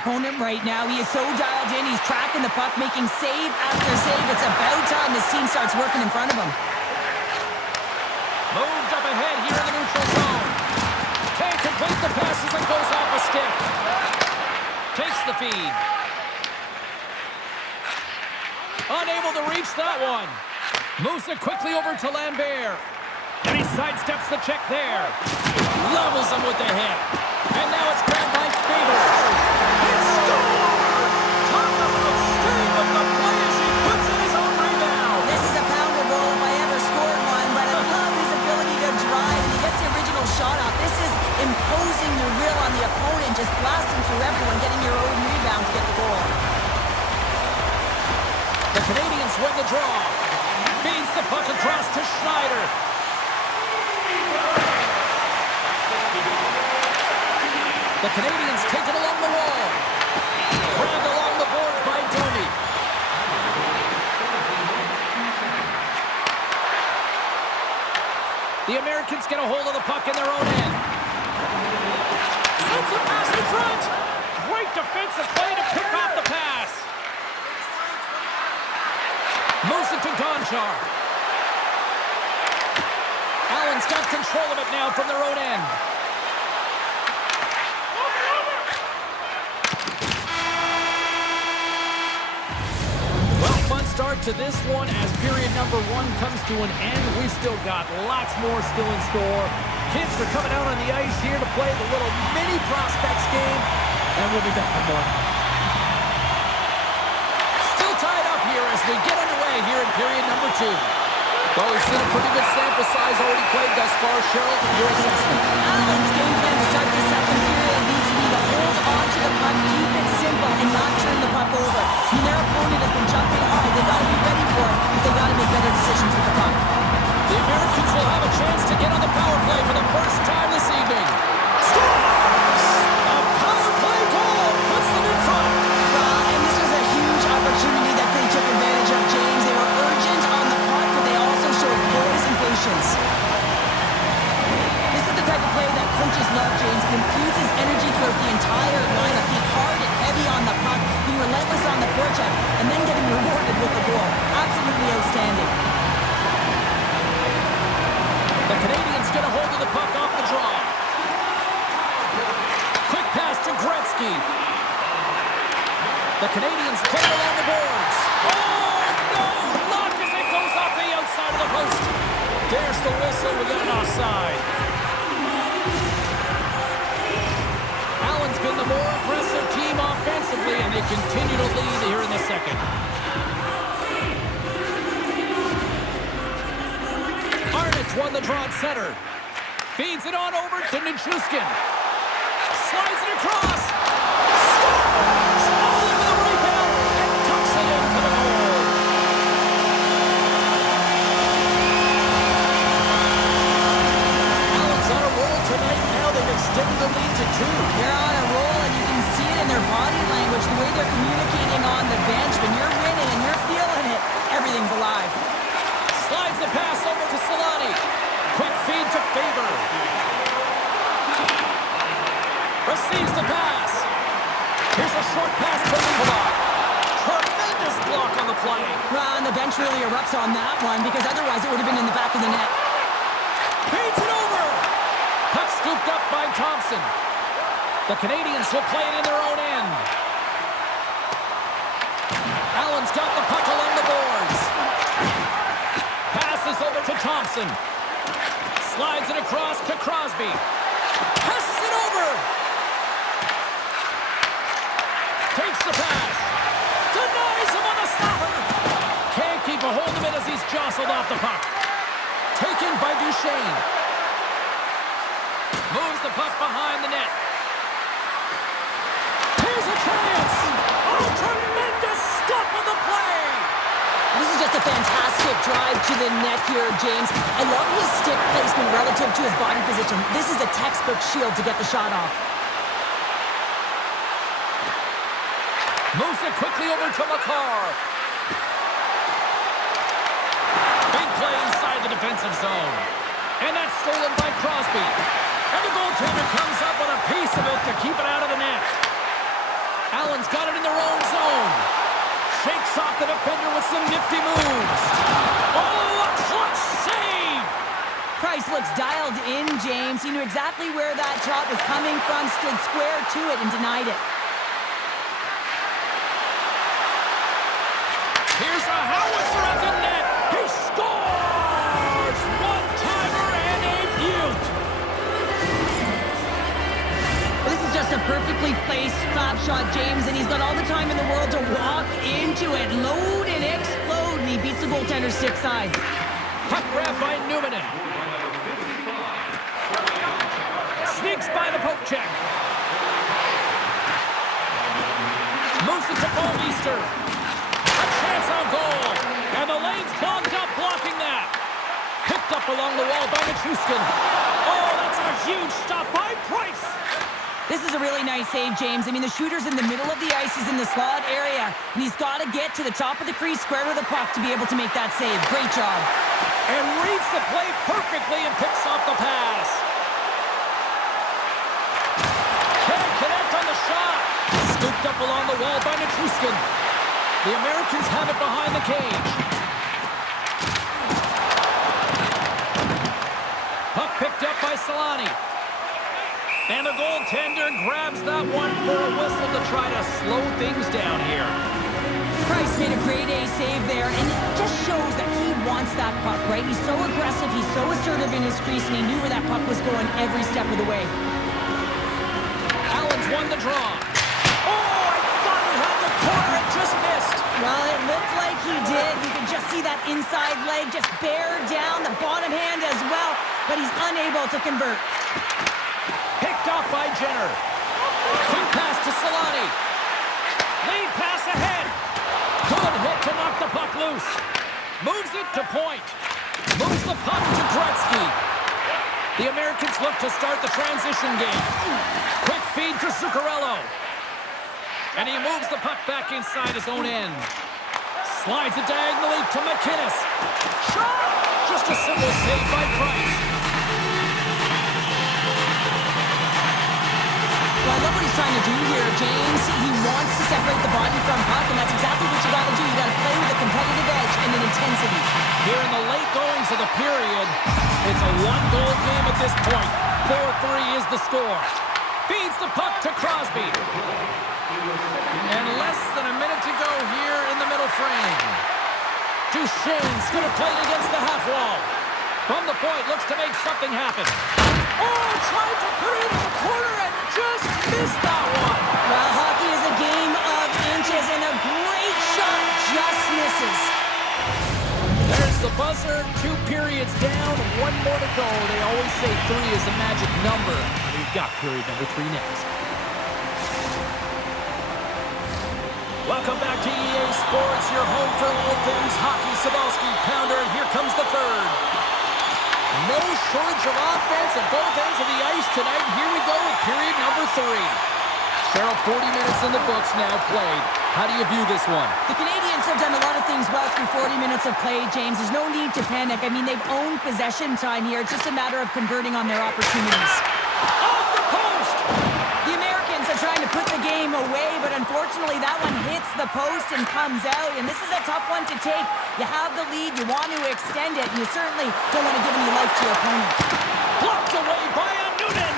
opponent right now. He is so dialed in. He's tracking the puck, making save after save. It's about time this team starts working in front of him. Moved up ahead here in the neutral zone. Can't complete the passes and goes off a stick. Takes the feed. Unable to reach that one. Moves it quickly over to Lambert. And he sidesteps the check there. Levels him with the hit. And now it's grabbed by Faber. He scores! Talk about staying with the play as he puts in his own rebound. This is a pounder goal if I ever scored one, but I love his ability to drive, and he gets the original shot off. This is imposing your will on the opponent, just blasting through everyone, getting your own rebound to get the goal. The Canadians win the draw. Feeds the puck across to Schneider. The Canadians take it along the wall. Grabbed along the boards by Domi. The Americans get a hold of the puck in their own end. Sends a pass in front. Great defensive play to pick off the pass. Moves it to Gonchar. Allen's got control of it now from their own end. Start to this one as period number 1 comes to an end. We've still got lots more still in store. Kids are coming out on the ice here to play the little mini prospects game, and we'll be back in more. Still tied up here as we get underway here in period number 2. Well, we've seen a pretty good sample size already played thus far. Cheryl, your assessment. Allen's game plan to start the second period needs to be to hold on to the puck, keep it simple, and not turn the puck over. I mean, their opponent has been jumping hard. They've got to be ready for it. They've got to make better decisions with the puck. The Americans will have a chance to get on the power play for the first time this evening. Scores! A power play goal puts them in front. And this was a huge opportunity that they took advantage of, James. They were urgent on the puck, but they also showed poise and patience. This is the type of play that coaches love, James. It infuses energy throughout the entire lineup. Being hard and heavy on the puck, being relentless on the forecheck, and then getting rewarded with the goal. Absolutely outstanding. The Canadians get a hold of the puck off the draw. Quick pass to Gretzky. The Canadians play it along the boards. Oh, no! Blocked as it goes off the outside of the post. There's the whistle. We got an offside. Allen's been the more aggressive team offensively, and they continue to lead here in the second. Arnott's won the draw at center. Feeds it on over to Nichushkin. Slides it across. Scores! All over the rebound and tucks it into the goal. Allen's on a roll tonight. Now they've extended the lead to 2. They're on a roll, and you can see it in their body language, the way they're communicating on the bench. When you're winning and you're feeling it, everything's alive. Slides the pass over to Solani. Quick feed to Faber. Receives the pass. Here's a short pass to Nikolai. Tremendous block on the play. Well, and the bench really erupts on that one, because otherwise it would have been in the back of the net. Feeds it over. Puck scooped up by Thompson. The Canadians will play it in their own end. Allen's got the puck along the boards. Passes over to Thompson. Slides it across to Crosby. Passes it over. Takes the pass. Denies him on the stopper. Can't keep a hold of it as he's jostled off the puck. Taken by Duchesne. Moves the puck behind the net. Here's a chance. Oh, tremendous stop on the play. This is just a fantastic drive to the net here, James. I love his stick placement relative to his body position. This is a textbook shield to get the shot off. Moves it quickly over to Makar. Big play inside the defensive zone. And that's stolen by Crosby. And the goaltender comes up with a piece of it to keep it out of the net. Allen's got it in their own zone. Shakes off the defender with some nifty moves. Oh, a clutch save! Price looks dialed in, James. He knew exactly where that shot was coming from, stood square to it, and denied it. Here's a howitzer at the net. He scores! One-timer and a beaut. This is just a perfectly placed slap shot, James, and he's got all the time in the world to walk into it, load and explode, and he beats the goaltender stick side. Puck grab by Newman. Sneaks by the poke check. Moves it to Bolmeister. A chance on goal. And the lane's clogged up blocking that. Picked up along the wall by Nichushkin. Oh, that's a huge stop by Price. This is a really nice save, James. I mean, the shooter's in the middle of the ice. He's in the slot area, and he's got to get to the top of the crease, square to the puck, to be able to make that save. Great job. And reads the play perfectly and picks off the pass. Can't connect on the shot. Scooped up along the wall by Nichushkin. The Americans have it behind the cage. Puck picked up by Solani. And the goaltender grabs that one for a whistle to try to slow things down here. Price made a great A save there, and it just shows that he wants that puck, right? He's so aggressive, he's so assertive in his crease, and he knew where that puck was going every step of the way. Allen's won the draw. Oh, I thought he had the corner, it just missed. Well, it looked like he did. You could just see that inside leg just bear down, the bottom hand as well, but he's unable to convert. Picked off by Jenner. Quick pass to Solani. Lead pass ahead. Good hit to knock the puck loose. Moves it to point. Moves the puck to Gretzky. The Americans look to start the transition game. Quick feed to Zuccarello. And he moves the puck back inside his own end. Slides it diagonally to McInnes. Shot! Just a simple save by Price. Well, I love what he's trying to do here, James. He wants to separate the body from puck, and that's exactly what you got to do. You got to play with a competitive edge and an intensity. Here in the late goings of the period, it's a one-goal game at this point. 4-3 is the score. Feeds the puck to Crosby. And less than a minute to go here in the middle frame. Duchesne's going to play it against the half wall. From the point, looks to make something happen. Oh, tried to put it in the corner and just missed that one. Well, hockey is a game of inches, and a great shot just misses. There's the buzzer. 2 periods down, 1 more to go. They always say 3 is the magic number. We've got period number 3 next. Welcome back to EA Sports, your home for all things hockey. Cybulski, Pounder, here comes the third. No shortage of offense at both ends of the ice tonight. Here we go with period number 3. Cheryl, 40 minutes in the books now played. How do you view this one? The Canadians have done a lot of things well through 40 minutes of play, James. There's no need to panic. I mean, they've owned possession time here. It's just a matter of converting on their opportunities. Off the post! The Americans are trying to put the game away, but unfortunately that one hits the post and comes out, and this is a tough one to take. You have the lead, you want to extend it, and you certainly don't want to give any life to your opponent. Blocked away by a Noonan!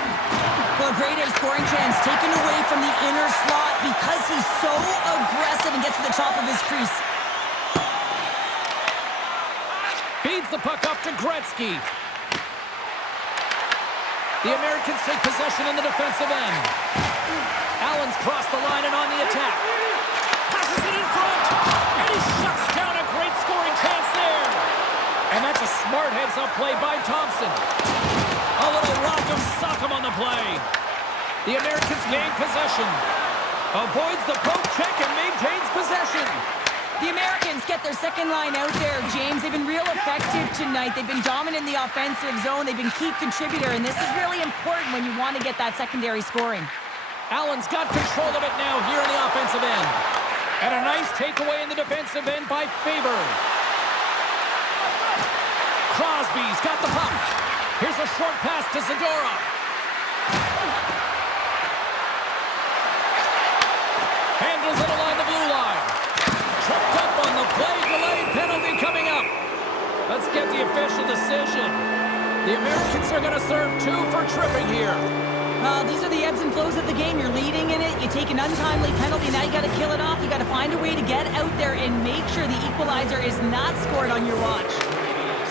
Well, a great A scoring chance taken away from the inner slot because he's so aggressive and gets to the top of his crease. Feeds the puck up to Gretzky. The Americans take possession in the defensive end. Allen's crossed the line and on the attack. Passes it in front. And he shuts down a great scoring chance there. And that's a smart heads-up play by Thompson. A little rock of sock'em on the play. The Americans gain possession. Avoids the poke check and maintains possession. The Americans get their second line out there, James. They've been real effective tonight. They've been dominant in the offensive zone. They've been key contributor, and this is really important when you want to get that secondary scoring. Allen's got control of it now here in the offensive end. And a nice takeaway in the defensive end by Faber. Crosby's got the puck. Here's a short pass to Zadorov. handles it along the blue line. Tripped up on the play. Delayed penalty coming up. Let's get the official decision. The Americans are going to serve 2 for tripping here. These are the ebbs and flows of the game. You're leading in it. You take an untimely penalty. Now you got to kill it off. You got to find a way to get out there and make sure the equalizer is not scored on your watch.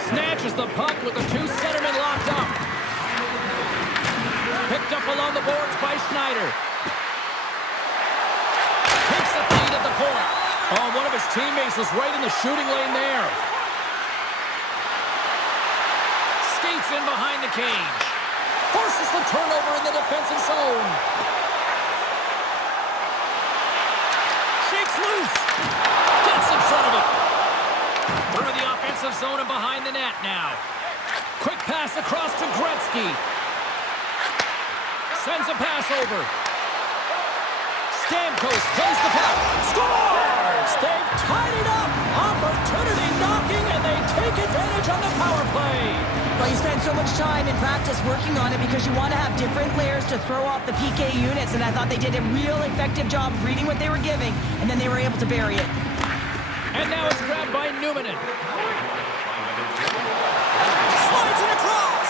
Snatches the puck with the 2 centermen locked up. Picked up along the boards by Schneider. Takes the feed at the point. Oh, one of his teammates was right in the shooting lane there. Skates in behind the cage. Forces the turnover in the defensive zone. Shakes loose. Gets in front of it. Through the offensive zone and behind the net now. Quick pass across to Gretzky. Sends a pass over. Stamkos plays the puck. Scores! They've tied it up. Opportunity knocking, and they take advantage on the power play. Well, you spend so much time in practice working on it because you want to have different players to throw off the PK units, and I thought they did a real effective job of reading what they were giving, and then they were able to bury it. And now it's grabbed by Numminen. Slides it across.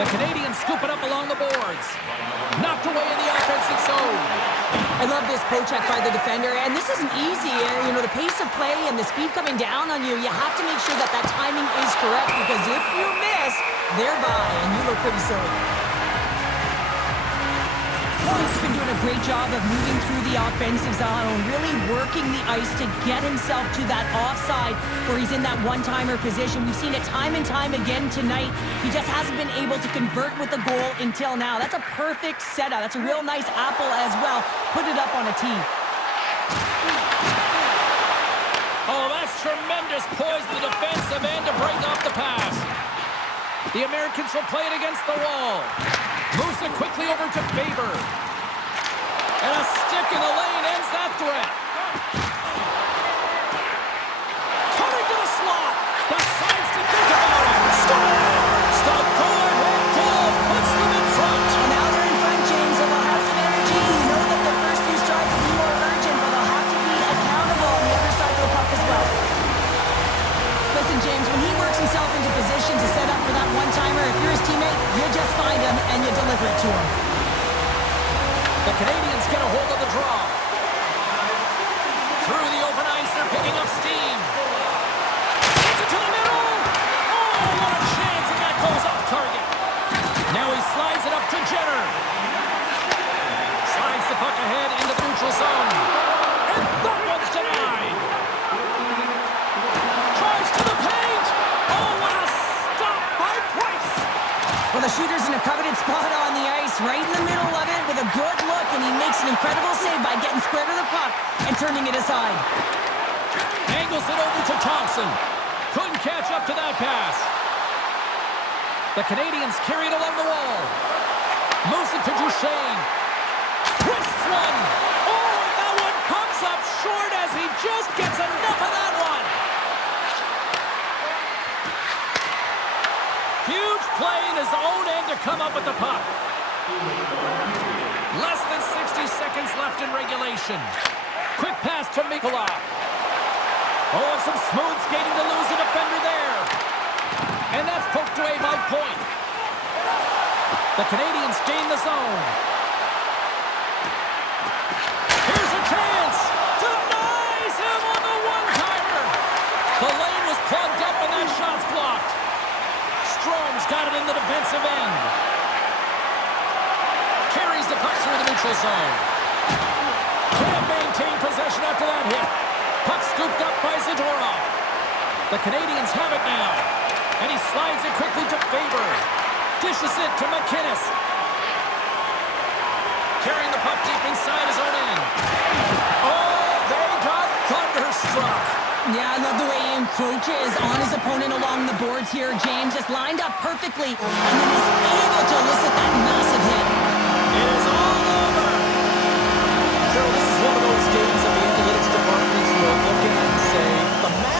The Canadians scoop it up along the boards. Knocked away in the offensive zone. I love this poke-check by the defender, and this isn't easy. You know, the pace of play and the speed coming down on you, you have to make sure that that timing is correct, because if you miss, they're by, and you look pretty silly. He's been doing a great job of moving through the offensive zone, really working the ice to get himself to that offside where he's in that one-timer position. We've seen it time and time again tonight. He just hasn't been able to convert with the goal until now. That's a perfect setup. That's a real nice apple as well. Put it up on a tee. Oh, that's tremendous poise to the defensive end to break off the pass. The Americans will play it against the wall. Moves it quickly over to Faber. And a stick in the lane ends that threat. Coming to the slot. Decides to think about it. Scores! The go-ahead goal puts them in front. And now they're in front, James, and they'll have some energy. You know that the first few strikes will be more urgent, but they'll have to be accountable on the other side of the puck as well. Listen, James, when he works himself into position to set up for that one-timer, if you're his teammate, you just find him and you deliver it to him. The Canadians get a hold of the draw. Through the open ice, they're picking up steam. Sends it to the middle. Oh, what a chance, and that goes off target. Now he slides it up to Jenner. Slides the puck ahead into the neutral zone. And that one's denied. Tries to the paint. Oh, what a stop by Price. Well, the shooter's in a coveted spot on the ice, right in the middle of it with a good look, and he makes an incredible save by getting square to the puck and turning it aside. Angles it over to Thompson. Couldn't catch up to that pass. The Canadians carry it along the wall. Moves it to Duchesne. Twists one. Oh, and that one comes up short as he just gets enough of that one. Huge play in his own end to come up with the puck. Less than 60 seconds left in regulation. Quick pass to Mikula. Oh, and some smooth skating to lose a defender there. And that's poked away by Point. The Canadians gain the zone. Here's a chance. Denies him on the one-timer. The lane was plugged up and that shot's blocked. Strome's got it in the defensive end. Carries the puck through the neutral zone. Can't maintain possession after that hit. Puck scooped up by Zadorov. The Canadians have it now. And he slides it quickly to Faber. Dishes it to McInnes. Carrying the puck deep inside his own end. Oh, they got thunderstruck. Yeah, I love the way he encroaches on his opponent along the boards here. James just lined up perfectly and then is able to elicit that massive hit. It is all over. Joe, this is one of those games that the analytics departments will look at and say,